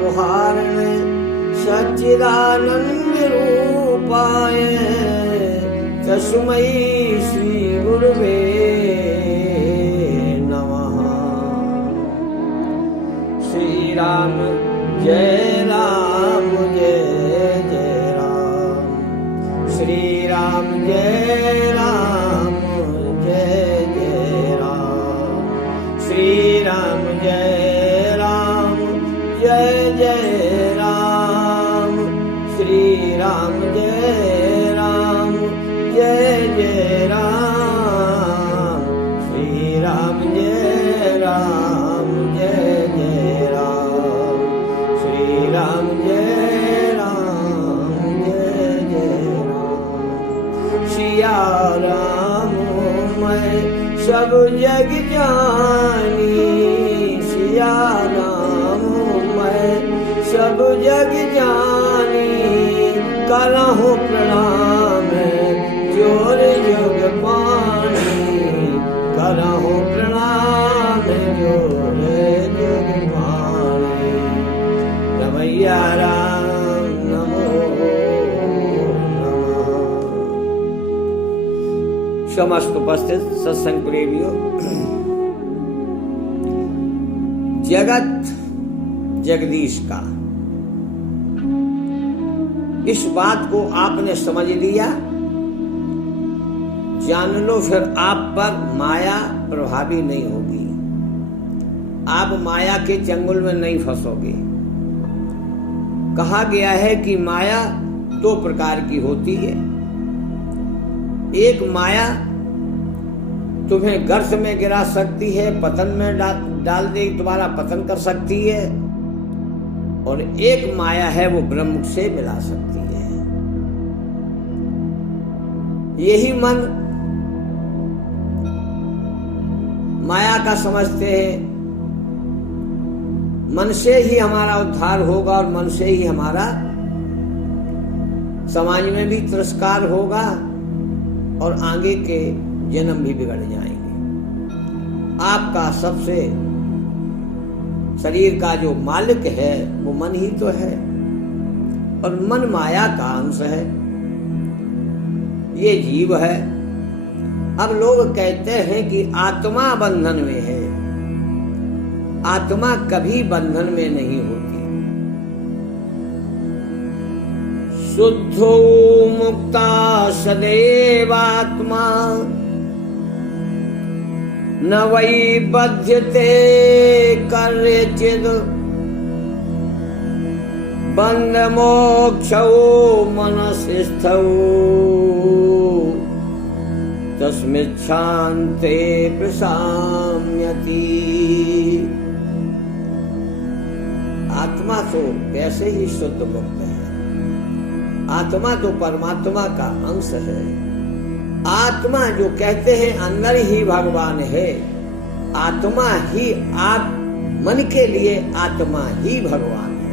तापहारण सच्चिदानंद रूपाय तस्मै श्री गुरुवे नमः। श्री राम जय राम जय जय राम। श्री राम जय राम जय जय राम। श्री राम जय राम जय जय राम। श्री राम जय राम जय जय राम। श्री राम जय राम जय जय राम। श्री राम जय राम जय जय राम। सिया राम मैं सब जग जानी। सिया राम मैं सब जग जानी। करहूँ प्रणाम जोर जुग पानी। करहूँ प्रणाम जोर जुग पानी। रमैया राम नमो नमः। समस्त उपस्थित सत्संग प्रेमियों, जगत जगदीश का, इस बात को आपने समझ लिया, जान लो, फिर आप पर माया प्रभावी नहीं होगी। आप माया के चंगुल में नहीं फंसोगे। कहा गया है कि माया दो प्रकार की होती है। एक माया तुम्हें गर्त में गिरा सकती है, पतन में डाल दे, तुम्हारा पतन कर सकती है। और एक माया है वो ब्रह्म से मिला सकती है। यही मन माया का समझते हैं। मन से ही हमारा उद्धार होगा और मन से ही हमारा समाज में भी तिरस्कार होगा और आगे के जन्म भी बिगड़ जाएंगे। आपका सबसे शरीर का जो मालिक है वो मन ही तो है, और मन माया का अंश है, ये जीव है। अब लोग कहते हैं कि आत्मा बंधन में है। आत्मा कभी बंधन में नहीं होती। शुद्धो मुक्ता सदैव आत्मा न वै बध्यते कर्यचिद। बंध मोक्षौ मनसिस्थौ तस्मिच्छान्ते प्रशाम्यति। आत्मा तो वैसे ही शुद्ध मुक्त है। आत्मा तो परमात्मा का अंश है। आत्मा जो कहते हैं अंदर ही भगवान है। आत्मा ही आप मन के लिए आत्मा ही भगवान है।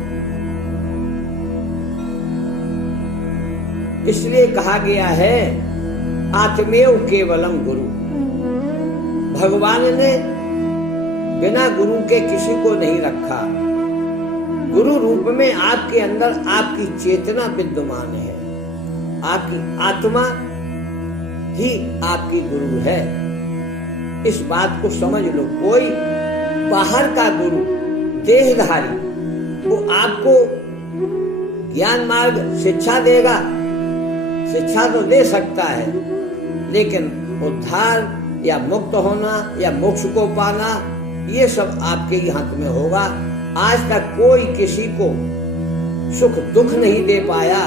इसलिए कहा गया है आत्मेव केवलम गुरु। भगवान ने बिना गुरु के किसी को नहीं रखा। गुरु रूप में आपके अंदर आपकी चेतना विद्यमान है। आपकी आत्मा ही आपकी गुरु है। इस बात को समझ लो। कोई बाहर का गुरु देहधारी वो आपको ज्ञान मार्ग शिक्षा देगा। शिक्षा तो दे सकता है, लेकिन उद्धार या मुक्त होना या मोक्ष को पाना ये सब आपके ही हाथ में होगा। आज तक कोई किसी को सुख दुख नहीं दे पाया,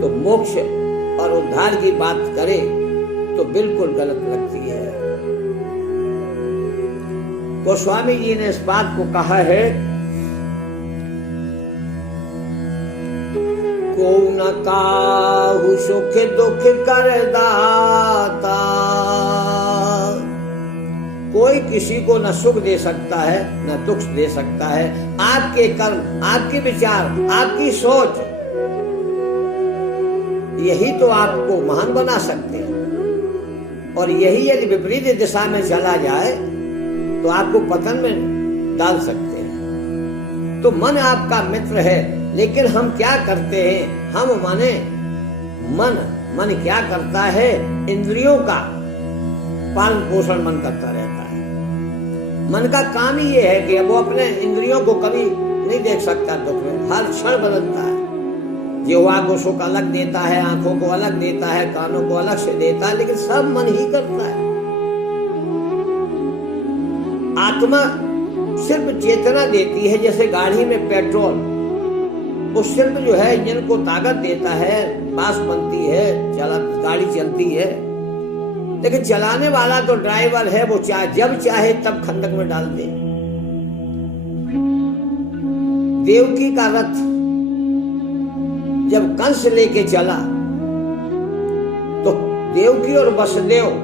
तो मोक्ष और उद्धार की बात करे तो बिल्कुल गलत लगती है। गोस्वामी जी ने इस बात को कहा है, को न काहू सुख दुख कर दाता। कोई किसी को न सुख दे सकता है न दुख दे सकता है। आपके कर्म, आपके विचार, आपकी सोच, यही तो आपको महान बना सकते हैं। और यही यदि विपरीत दिशा में चला जाए तो आपको पतन में डाल सकते हैं। तो तो मन आपका मित्र है। लेकिन हम क्या करते हैं, हम माने मन क्या करता है, इंद्रियों का पालन पोषण मन करता रहता है। मन का काम ही ये है कि वो अपने इंद्रियों को कभी नहीं देख सकता दुख में, हर क्षण बदलता है। जिह्वा को सुख अलग देता है, आंखों को अलग देता है, कानों को अलग से देता है, लेकिन सब मन ही करता है। आत्मा सिर्फ चेतना देती है, जैसे गाड़ी में पेट्रोल, वो सिर्फ जो है इंजन को ताकत देता है, बांस बनती है, गाड़ी चलती है। लेकिन चलाने वाला तो ड्राइवर है, वो जब चाहे तब खंडक में डाल दे। देवकी का रथ जब कंस लेके चला तो देवकी और वसुदेव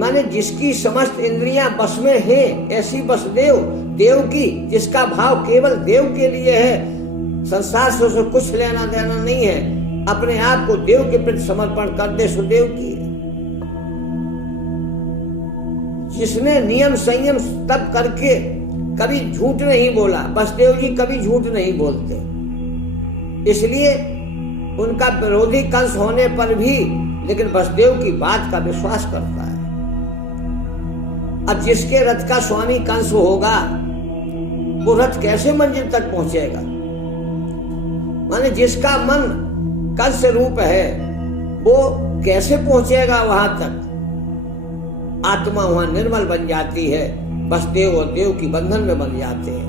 माने जिसकी समस्त इंद्रियां बस में हैं, ऐसी वसुदेव देवकी जिसका भाव केवल देव के लिए है, संसार से उसे कुछ लेना देना नहीं है, अपने आप को देव के प्रति समर्पण कर दे, सुदेव की। जिसने नियम संयम तब करके कभी झूठ नहीं बोला, वसुदेव जी कभी झूठ नहीं बोलते, इसलिए उनका विरोधी कंस होने पर भी लेकिन वसुदेव की बात का विश्वास करता है। अब जिसके रथ का स्वामी कंस होगा, वो रथ कैसे मंजिल तक पहुंचेगा? माने जिसका मन कंस रूप है, वो कैसे पहुंचेगा वहां तक? आत्मा वहां निर्मल बन जाती है, वसुदेव और देव की बंधन में बन जाते हैं।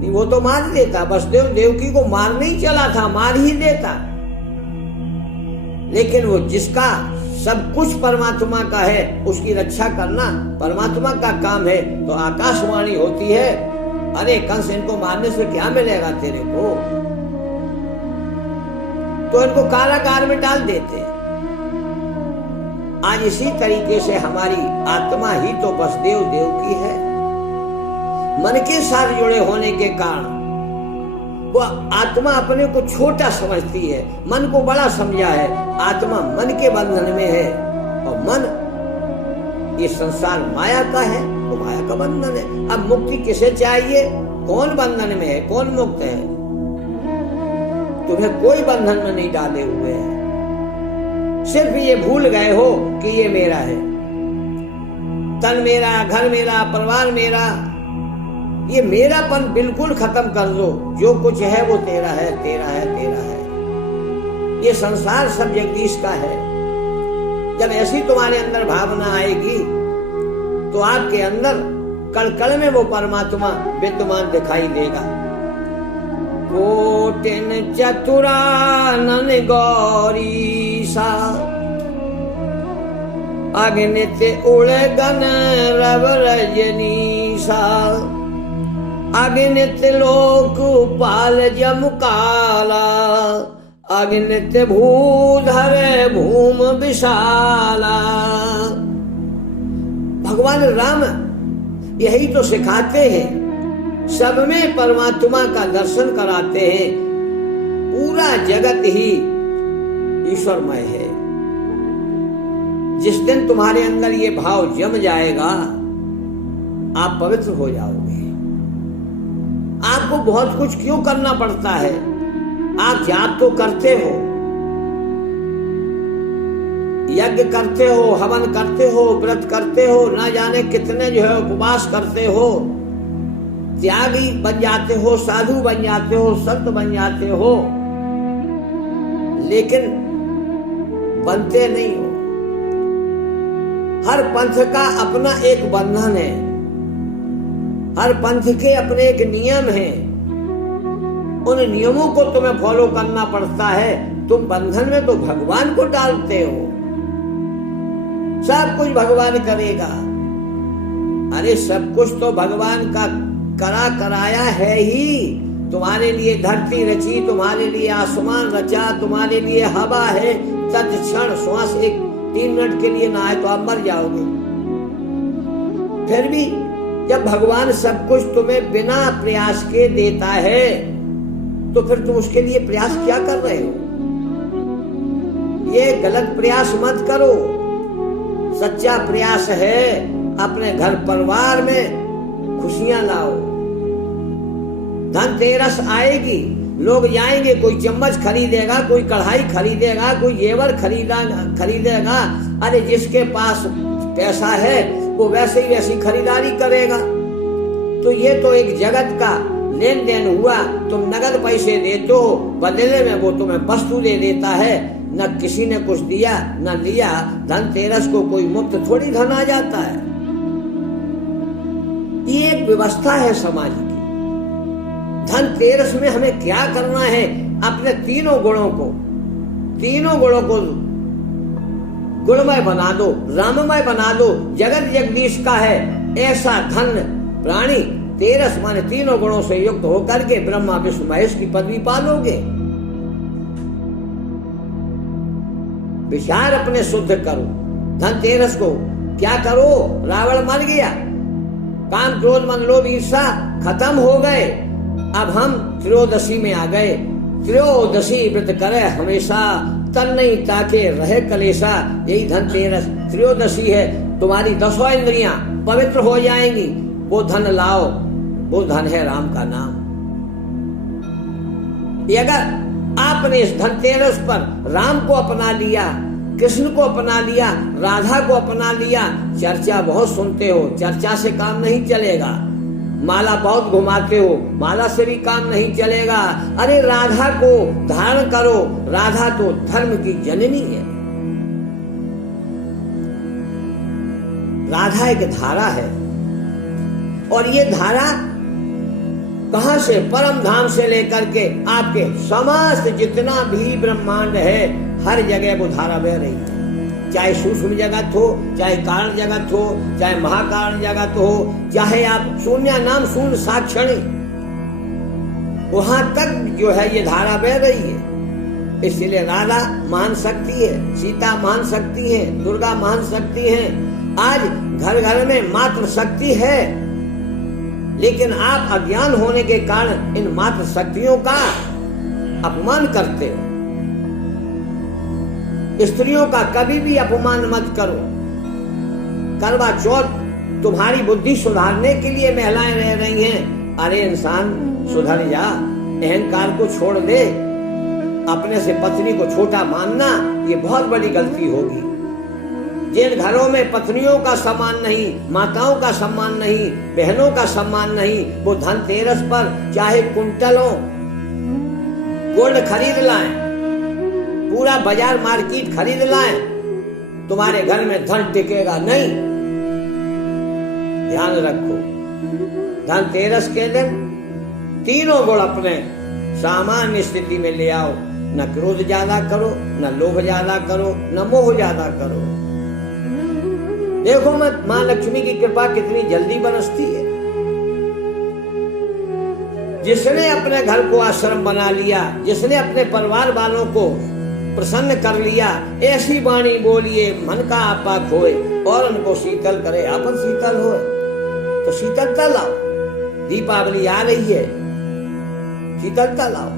नहीं, वो तो मार देता, वसुदेव देवकी को मार नहीं चला था, मार ही देता। लेकिन वो जिसका सब कुछ परमात्मा का है, उसकी रक्षा करना परमात्मा का काम है। तो आकाशवाणी होती है, अरे कंस, इनको मारने से क्या मिलेगा तेरे को? तो इनको कारागार में डाल देते। आज इसी तरीके से हमारी आत्मा ही तो वसुदेव देव की है। मन के साथ जुड़े होने के कारण वो आत्मा अपने को छोटा समझती है, मन को बड़ा समझा है। आत्मा मन के बंधन में है और मन ये संसार माया का है, तो माया का बंधन है। अब मुक्ति किसे चाहिए? कौन बंधन में है, कौन मुक्त है? तुम्हें कोई बंधन में नहीं डाले हुए हैं, सिर्फ ये भूल गए हो कि ये मेरा है, तन मेरा, घर मेरा, परिवार मेरा। ये मेरापन बिल्कुल खत्म कर दो। जो कुछ है वो तेरा है, तेरा है, तेरा है। ये संसार सब जगदीश का है। जब ऐसी तुम्हारे अंदर भावना आएगी तो आपके अंदर कण-कण में वो परमात्मा विद्यमान दिखाई देगा। कोटिन चतुरानन गौरीसा, अगनित उड़गन रव रजनीसा, अगनित लोकपाल जमकाला, अगनित भूधर भूम विशाला। भगवान राम यही तो सिखाते हैं, सब में परमात्मा का दर्शन कराते हैं। पूरा जगत ही ईश्वरमय है। जिस दिन तुम्हारे अंदर ये भाव जम जाएगा, आप पवित्र हो जाओगे। आपको बहुत कुछ क्यों करना पड़ता है? आप जाप तो करते हो, यज्ञ करते हो, हवन करते हो, व्रत करते हो, ना जाने कितने जो है उपवास करते हो, त्यागी बन जाते हो, साधु बन जाते हो, संत बन जाते हो, लेकिन बनते नहीं हो। हर पंथ का अपना एक बंधन है, हर पंथ के अपने एक नियम हैं। उन नियमों को तुम्हें फॉलो करना पड़ता है। तुम बंधन में तो भगवान को डालते हो, सब कुछ भगवान करेगा। अरे सब कुछ तो भगवान का कराया है ही। तुम्हारे लिए धरती रची, तुम्हारे लिए आसमान रचा, तुम्हारे लिए हवा है। तत्क्षण श्वास एक 3 मिनट के लिए ना आए तो आप मर जाओगे। फिर भी जब भगवान सब कुछ तुम्हें बिना प्रयास के देता है, तो फिर तुम उसके लिए प्रयास क्या कर रहे हो? ये गलत प्रयास मत करो। सच्चा प्रयास है अपने घर परिवार में खुशियां लाओ। धनतेरस आएगी, लोग जाएंगे, कोई चम्मच खरीदेगा, कोई कढ़ाई खरीदेगा, कोई जेवर खरीदेगा। अरे जिसके पास पैसा है वो वैसे ही वैसी खरीदारी करेगा। तो ये तो एक जगत का लेन देन हुआ। तुम नगद पैसे देते हो, बदले में वो तुम्हें वस्तु दे देता है। न किसी ने कुछ दिया न लिया। धनतेरस को कोई मुफ्त थोड़ी धन आ जाता है। ये एक व्यवस्था है समाज की। धनतेरस में हमें क्या करना है? अपने तीनों गुणों को गुणमय बना दो, राममय बना दो। जगत जगदीश का है ऐसा धन प्राणी तेरस माने तीनों गुणों से युक्त होकर के ब्रह्मा विष्णु महेश की पदवी पालोगे। विचार अपने शुद्ध करो। धनतेरस को क्या करो? रावण मर गया, काम क्रोध मन लोभ ईर्षा खत्म हो गए। अब हम त्रयोदशी में आ गए। त्रयोदशी व्रत करे हमेशा, तन नहीं ताके रहे कलेशा। यही धनतेरस त्रयोदशी है। तुम्हारी 10 इंद्रियां पवित्र हो जाएंगी। वो धन लाओ, वो धन है राम का नाम। अगर आपने इस धनतेरस पर राम को अपना लिया, कृष्ण को अपना लिया, राधा को अपना लिया, चर्चा बहुत सुनते हो, चर्चा से काम नहीं चलेगा। माला बहुत घुमाते हो, माला से भी काम नहीं चलेगा। अरे राधा को धारण करो। राधा तो धर्म की जननी है। राधा एक धारा है, और ये धारा कहां से? परम धाम से लेकर के आपके समस्त जितना भी ब्रह्मांड है, हर जगह वो धारा बह रही है। चाहे सूक्ष्म जगत हो, चाहे कारण जगत हो, चाहे महाकारण जगत हो, चाहे आप शून्य नाम शून्य साक्षणी, वहां तक जो है ये धारा बह रही है। इसलिए राधा महान शक्ति है, सीता महान शक्ति है, दुर्गा महान शक्ति है। आज घर घर में मात्र शक्ति है, लेकिन आप अज्ञान होने के कारण इन मात्र शक्तियों का अपमान करते हो। स्त्रियों का कभी भी अपमान मत करो। करवा चौथ तुम्हारी बुद्धि सुधारने के लिए महिलाएं रह रही हैं। अरे इंसान सुधर जा, अहंकार को छोड़ दे। अपने से पत्नी को छोटा मानना ये बहुत बड़ी गलती होगी। जिन घरों में पत्नियों का सम्मान नहीं, माताओं का सम्मान नहीं, बहनों का सम्मान नहीं, वो धनतेरस पर चाहे कुंटलों गोल्ड खरीद लाएं, पूरा बाजार मार्केट खरीद लाएं, तुम्हारे घर में धन टिकेगा नहीं। ध्यान रखो, धनतेरस के दिन तीनों गुण अपने सामान्य स्थिति में ले आओ। न क्रोध ज्यादा करो, न लोभ ज्यादा करो, न मोह ज्यादा करो। देखो मत मां लक्ष्मी की कृपा कितनी जल्दी बरसती है। जिसने अपने घर को आश्रम बना लिया, जिसने अपने परिवार वालों को प्रसन्न कर लिया, ऐसी वाणी बोलिए मन का आपा खोए और उनको शीतल करे आपन शीतल होए। तो शीतलता लाओ। दीपावली आ रही है, शीतलता लाओ।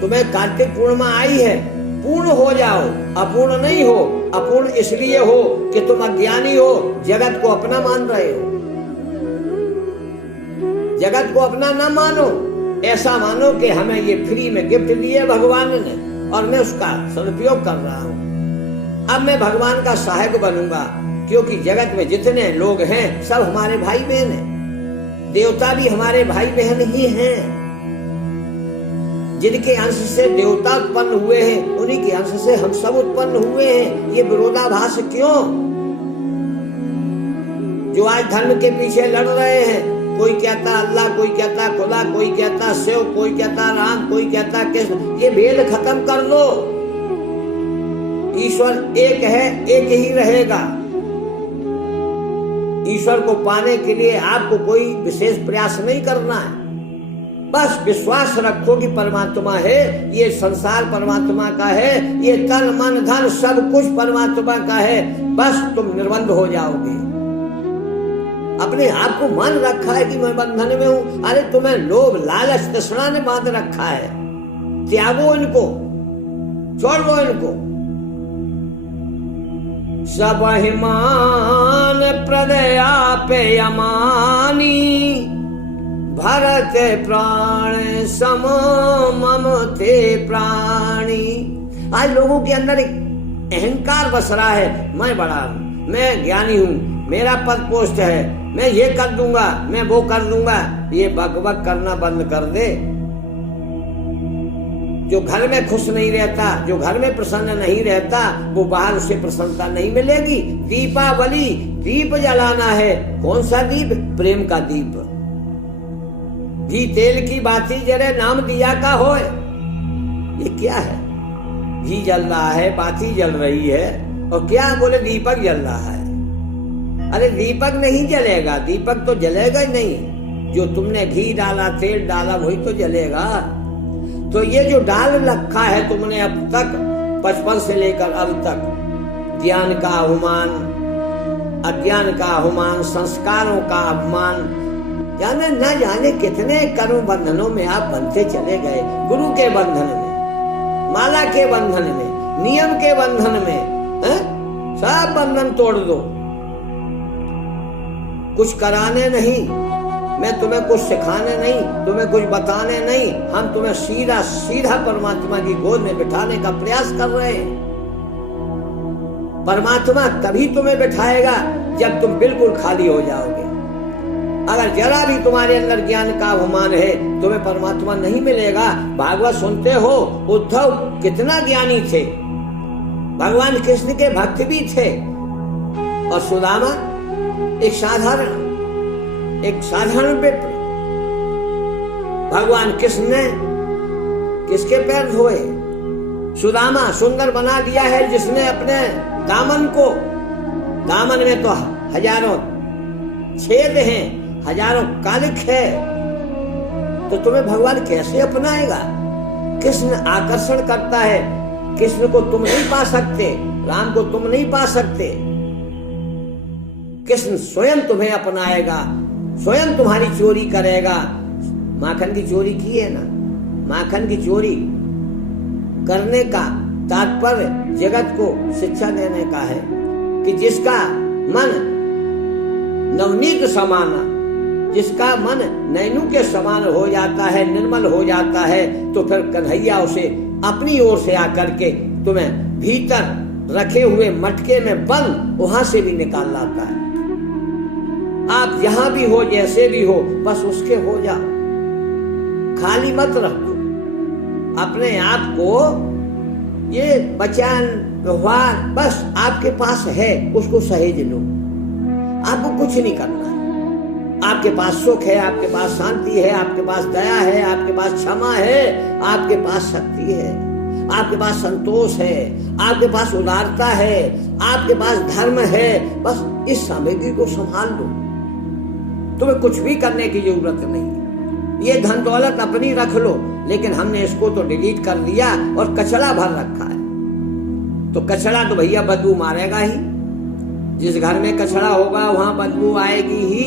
तुम्हें कार्तिक पूर्णिमा आई है, पूर्ण हो जाओ, अपूर्ण नहीं हो। अपूर्ण इसलिए हो कि तुम अज्ञानी हो, जगत को अपना मान रहे हो। जगत को अपना ना मानो, ऐसा मानो कि हमें ये फ्री में गिफ्ट दिए भगवान ने और मैं उसका सदुपयोग कर रहा हूं। अब मैं भगवान का सहायक बनूंगा, क्योंकि जगत में जितने लोग हैं सब हमारे भाई बहन हैं। देवता भी हमारे भाई बहन ही हैं। जिनके अंश से देवता उत्पन्न हुए हैं, उन्हीं के अंश से हम सब उत्पन्न हुए हैं। ये विरोधाभास क्यों? जो आज धर्म के पीछे लड़ रहे हैं, कोई कहता अल्लाह, कोई कहता खुदा, कोई कहता शिव, कोई कहता राम, कोई कहता कृष्ण। ये भेद खत्म कर दो। ईश्वर एक है, एक ही रहेगा। ईश्वर को पाने के लिए आपको कोई विशेष प्रयास नहीं करना है। बस विश्वास रखो कि परमात्मा है, ये संसार परमात्मा का है, ये तन मन धन सब कुछ परमात्मा का है। बस तुम निर्बंध हो जाओगे। अपने आप को मान रखा है कि मैं बंधन में हूं। अरे तुम्हें लोभ लालच तृष्णा ने बांध रखा है। त्यागो इनको, छोड़ दो इनको। सब हिमान प्रदया पे अमानी, भरत प्राण सम मम थे प्राणी। आज लोगों के अंदर एक अहंकार बस रहा है, मैं बड़ा हूं, मैं ज्ञानी हूं, मेरा पद पोस्ट है, मैं ये कर दूंगा, मैं वो कर दूंगा। ये बकबक करना बंद कर दे। जो घर में खुश नहीं रहता, जो घर में प्रसन्न नहीं रहता, वो बाहर उसे प्रसन्नता नहीं मिलेगी। दीपावली, दीप जलाना है। कौन सा दीप? प्रेम का दीप। घी तेल की बाती जरे नाम दिया का होए। ये क्या है? घी जल रहा है, बाती जल रही है, और क्या बोले दीपक जल रहा है। अरे दीपक नहीं जलेगा, दीपक तो जलेगा ही नहीं। जो तुमने घी डाला, तेल डाला, वही तो जलेगा। तो ये जो डाल रखा है तुमने अब तक, बचपन से लेकर अब तक, ज्ञान का अवमान, अज्ञान का अवमान, संस्कारों का अपमान, जाने न जाने कितने कर्म बंधनों में आप बनते चले गए। गुरु के बंधन में, माला के बंधन में, नियम के बंधन में, सब बंधन तोड़ दो। कुछ कराने नहीं, मैं तुम्हें कुछ सिखाने नहीं, तुम्हें कुछ बताने नहीं, हम तुम्हें सीधा सीधा परमात्मा की गोद में बिठाने का प्रयास कर रहे हैं। परमात्मा तभी तुम्हें बिठाएगा जब तुम बिल्कुल खाली हो जाओगे। अगर जरा भी तुम्हारे अंदर ज्ञान का अभिमान है, तुम्हें परमात्मा नहीं मिलेगा। भागवत सुनते हो, उद्धव कितना ज्ञानी थे, भगवान कृष्ण के भक्त भी थे, और सुदामा एक साधारण विप्र। भगवान कृष्ण ने किसके पैर धोए? सुदामा सुंदर बना दिया है जिसने अपने दामन को, दामन में तो हजारों छेद हैं, हजारों कालिक है, तो तुम्हें भगवान कैसे अपनाएगा? कृष्ण आकर्षण करता है। कृष्ण को तुम नहीं पा सकते, राम को तुम नहीं पा सकते। कृष्ण स्वयं तुम्हें अपनाएगा, स्वयं तुम्हारी चोरी करेगा। माखन की चोरी की है ना, माखन की चोरी करने का तात्पर्य जगत को शिक्षा देने का है कि जिसका मन नवनीत समाना, जिसका मन नैनू के समान हो जाता है, निर्मल हो जाता है, तो फिर कन्हैया उसे अपनी ओर से आकर के तुम्हें भीतर रखे हुए मटके में बंद वहां से भी निकाल लाता है। आप जहां भी हो, जैसे भी हो, बस उसके हो जाओ, खाली मत रखो अपने आप को। ये वचन व्यवहार बस आपके पास है, उसको सहेज लो। आपको कुछ नहीं करना है। आपके पास सुख है, आपके पास शांति है, आपके पास दया है, आपके पास क्षमा है, आपके पास शक्ति है, आपके पास संतोष है, आपके पास उदारता है, आपके पास धर्म है। बस इस सामग्री को संभाल लो, तुम्हें कुछ भी करने की जरूरत नहीं। ये धन दौलत अपनी रख लो, लेकिन हमने इसको तो डिलीट कर दिया और कचरा भर रखा है। तो कचरा तो भैया बदबू मारेगा ही। जिस घर में कचरा होगा वहां बदबू आएगी ही।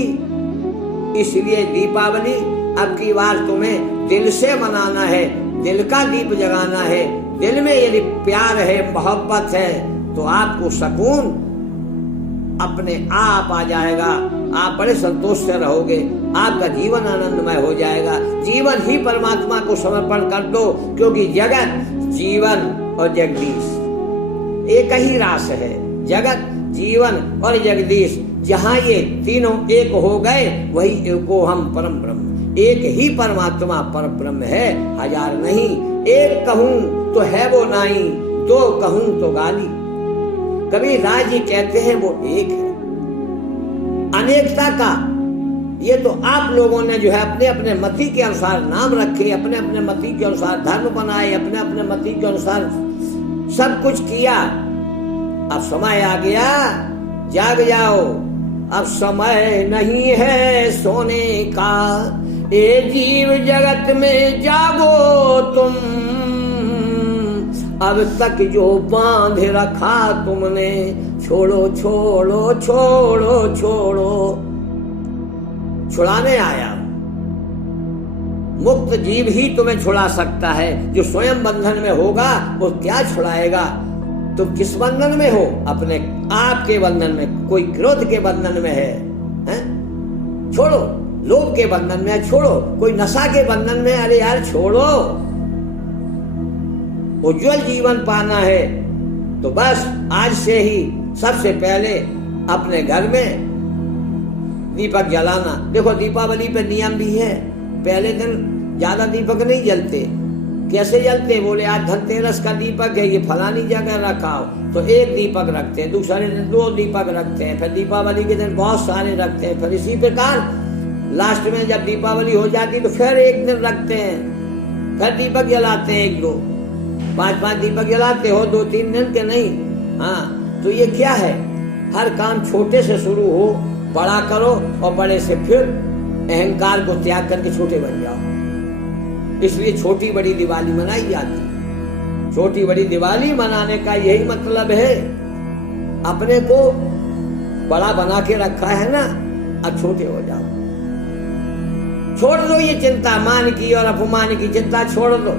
इसलिए दीपावली अब की बार तुम्हें दिल से मनाना है, दिल का दीप जगाना है। दिल में यदि प्यार है, मोहब्बत है, तो आपको सुकून अपने आप आ जाएगा। आप बड़े संतोष से रहोगे, आपका जीवन आनंदमय हो जाएगा। जीवन ही परमात्मा को समर्पण कर दो, क्योंकि जगत, जीवन और जगदीश एक ही रास है। जगत, जीवन और जगदीश, जहाँ ये तीनों एक हो गए, वही एको हम परम ब्रह्म। एक ही परमात्मा पर ब्रह्म है, हजार नहीं। एक कहूं तो है वो नाई, दो कहूं तो गाली। कभी राज जी कहते हैं वो एक है। अनेकता का ये तो आप लोगों ने जो है अपने अपने मति के अनुसार नाम रखे, अपने अपने मति के अनुसार धर्म बनाए, अपने अपने मति के अनुसार सब कुछ किया। अब समय आ गया, जाग जाओ। अब समय नहीं है सोने का, ये जीव जगत में जागो तुम। अब तक जो बांध रखा तुमने, छोड़ो छोड़ो छोड़ो छोड़ो। छुड़ाने आया। मुक्त जीव ही तुम्हें छुड़ा सकता है। जो स्वयं बंधन में होगा वो क्या छुड़ाएगा? तुम किस बंधन में हो? पाप के बंधन में, कोई क्रोध के बंधन में है, छोड़ो। लोभ के बंधन में है, छोड़ो। कोई नशा के बंधन में, अरे यार छोड़ो। उज्जवल जीवन पाना है तो बस आज से ही सबसे पहले अपने घर में दीपक जलाना। देखो दीपावली पे नियम भी है, पहले दिन ज्यादा दीपक नहीं जलते। कैसे जलते? बोले आज धनतेरस का दीपक है, ये फलानी जगह रखा हो तो एक दीपक रखते हैं, दूसरे दिन 2 दीपक रखते हैं, फिर दीपावली के दिन बहुत सारे रखते हैं, फिर इसी प्रकार लास्ट में जब दीपावली हो जाती तो फिर एक दिन रखते हैं, फिर दीपक जलाते हैं 1-2, 5-5 दीपक जलाते हो, 2-3 दिन के नहीं। हाँ, तो ये क्या है? हर काम छोटे से शुरू हो, बड़ा करो और बड़े से फिर अहंकार को त्याग करके छोटे बन जाओ। इसलिए छोटी बड़ी दिवाली मनाई जाती। छोटी बड़ी दिवाली मनाने का यही मतलब है, अपने को बड़ा बना के रखा है ना, अब छोटे हो जाओ। छोड़ दो ये चिंता, मान की और अपमान की चिंता छोड़ दो,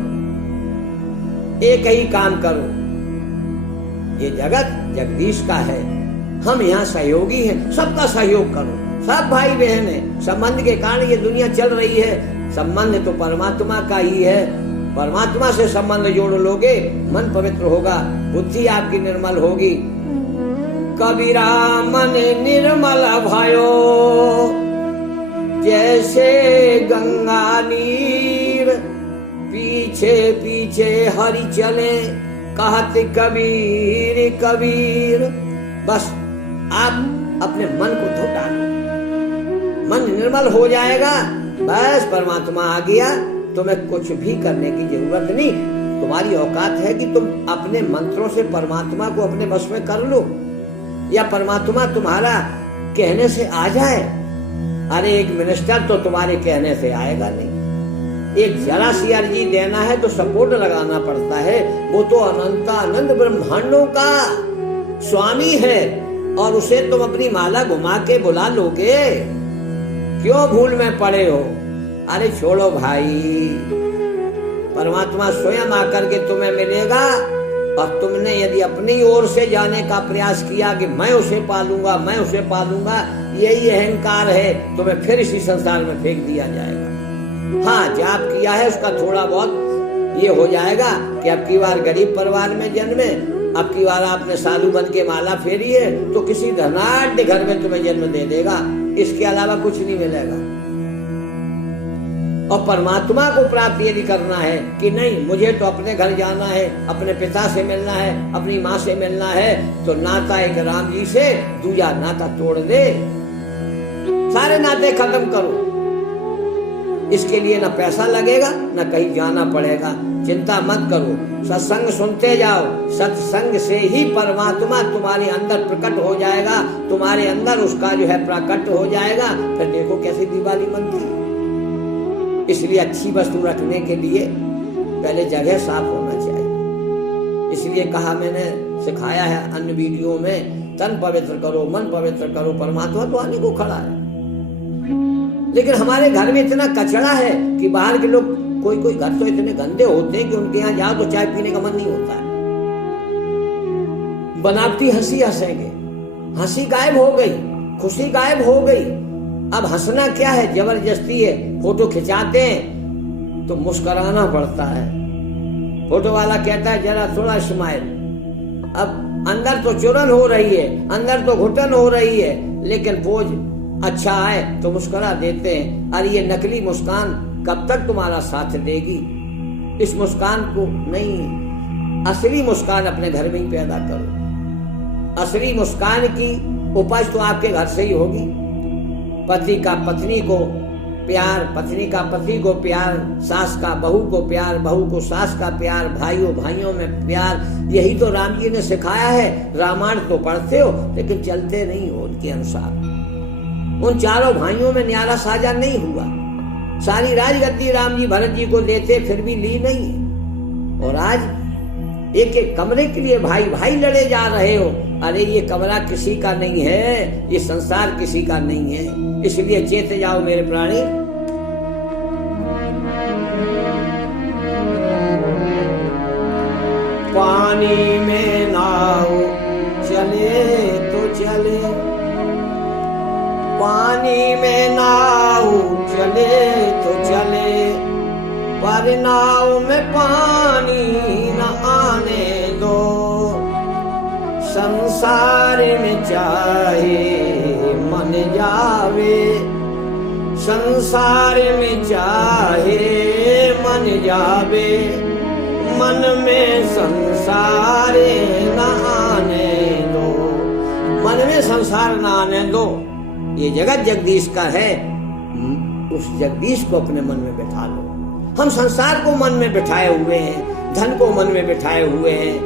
एक ही काम करो। ये जगत जगदीश का है, हम यहाँ सहयोगी हैं, सबका सहयोग करो। सब भाई बहन है, संबंध के कारण ये दुनिया चल रही है। संबंध तो परमात्मा का ही है, परमात्मा से संबंध जोड़ लोगे, मन पवित्र होगा, बुद्धि आपकी निर्मल होगी। कबीरा मन निर्मल भयो, जैसे गंगा नीर, पीछे पीछे हरि चले, कहत कबीर कबीर। बस आप अपने मन को धो डालो, मन निर्मल हो जाएगा, बस परमात्मा आ गया, तुम्हें कुछ भी करने की जरूरत नहीं। तुम्हारी औकात है कि तुम अपने मंत्रों से परमात्मा को अपने बस में कर लो, या परमात्मा तुम्हारा कहने से आ जाए। अरे एक मिनिस्टर तो तुम्हारे कहने से आएगा नहीं, एक जरा सी अर्जी देना है तो सपोर्ट लगाना पड़ता है। वो तो अनंत आनंद ब्रह्मांडों का स्वामी है, और उसे तुम अपनी माला घुमा के बुला लोगे? क्यों भूल में पड़े हो? अरे छोड़ो भाई, परमात्मा स्वयं आकर के तुम्हें मिलेगा, और तुमने यदि अपनी ओर से जाने का प्रयास किया कि मैं उसे पालूंगा, मैं उसे पालूंगा, यही अहंकार है, तुम्हें फिर इसी संसार में फेंक दिया जाएगा। हाँ, जाप किया है उसका थोड़ा बहुत ये हो जाएगा कि अब की बार गरीब परिवार में जन्मे, अब की बार आपने साधु बन के माला फेरी है तो किसी धनाढ्य घर में तुम्हें जन्म दे देगा, इसके अलावा कुछ नहीं मिलेगा। और परमात्मा को प्राप्त यदि करना है कि नहीं, मुझे तो अपने घर जाना है, अपने पिता से मिलना है, अपनी माँ से मिलना है, तो नाता एक राम जी से, दूजा नाता तोड़ दे, सारे नाते खत्म करो। इसके लिए ना पैसा लगेगा, ना कहीं जाना पड़ेगा, चिंता मत करो। सत्संग सुनते जाओ, सत्संग से ही परमात्मा तुम्हारे अंदर प्रकट हो जाएगा, तुम्हारे अंदर उसका जो है प्रकट हो जाएगा। फिर देखो कैसी दिवाली बनती है। इसलिए अच्छी वस्तु रखने के लिए पहले जगह साफ होना चाहिए। इसलिए कहा, मैंने सिखाया है अन्य वीडियो में, तन पवित्र करो, मन पवित्र करो, परमात्मा तो आने को खड़ा है। लेकिन हमारे घर में इतना कचरा है कि बाहर के लोग, कोई कोई घर तो इतने गंदे होते हैं कि उनके यहाँ जाओ तो चाय पीने का मन नहीं होता है। बनावटी हंसी हंसेंगे, हंसी गायब हो गई, खुशी गायब हो गई। अब हंसना क्या है? जबरदस्ती है। फोटो खिंचाते हैं तो मुस्कुराना पड़ता है। फोटो वाला कहता है जरा थोड़ा स्माइल। अब अंदर तो चुरन हो रही है, अंदर तो घुटन हो रही है, लेकिन पोज अच्छा आए तो मुस्कुरा देते हैं। अरे ये नकली मुस्कान कब तक तुम्हारा साथ देगी? इस मुस्कान को नहीं, असली मुस्कान अपने घर में ही पैदा करो। असली मुस्कान की उपज तो आपके घर से ही होगी। पति का पत्नी को प्यार, पत्नी का पति को प्यार, सास का बहू को प्यार, बहू को सास का प्यार, भाइयों भाइयों में प्यार, यही तो राम जी ने सिखाया है। रामायण तो पढ़ते हो लेकिन चलते नहीं हो उनके अनुसार। उन चारों भाइयों में न्यारा साझा नहीं हुआ। सारी राजगद्दी राम जी भरत जी को देते, फिर भी ली नहीं। और आज एक एक कमरे के लिए भाई भाई लड़े जा रहे हो। अरे ये कमरा किसी का नहीं है, ये संसार किसी का नहीं है। इसलिए चेत जाओ मेरे प्राणी। पानी में नाव चले पानी में नाव चले तो चले, पर नाव में पानी न आने दो। संसार में चाहे मन जावे, संसार में चाहे मन जावे, मन में संसार न आने दो। मन में संसार न आने दो। ये जगत जगदीश का है, उस जगदीश को अपने मन में बिठा लो। हम संसार को मन में बिठाए हुए हैं, धन को मन में बिठाए हुए हैं,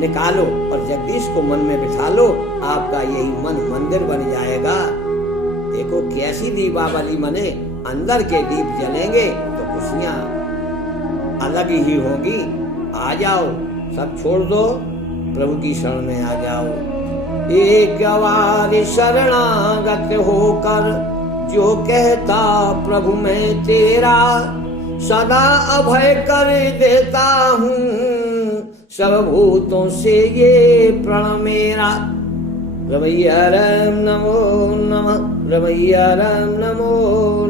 निकालो और जगदीश को मन में बिठा लो। आपका यही मन मंदिर बन जाएगा। देखो कैसी दीपावली मने, अंदर के दीप जलेंगे तो खुशियां अलग ही होगी। आ जाओ, सब छोड़ दो, प्रभु की शरण में आ जाओ। एक बार शरणागत होकर जो कहता प्रभु मैं तेरा, सदा अभय कर देता हूँ सर्वभूतों से ये प्रण मेरा। रमैया राम नमो नमः, रमैया राम नमो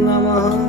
नमः।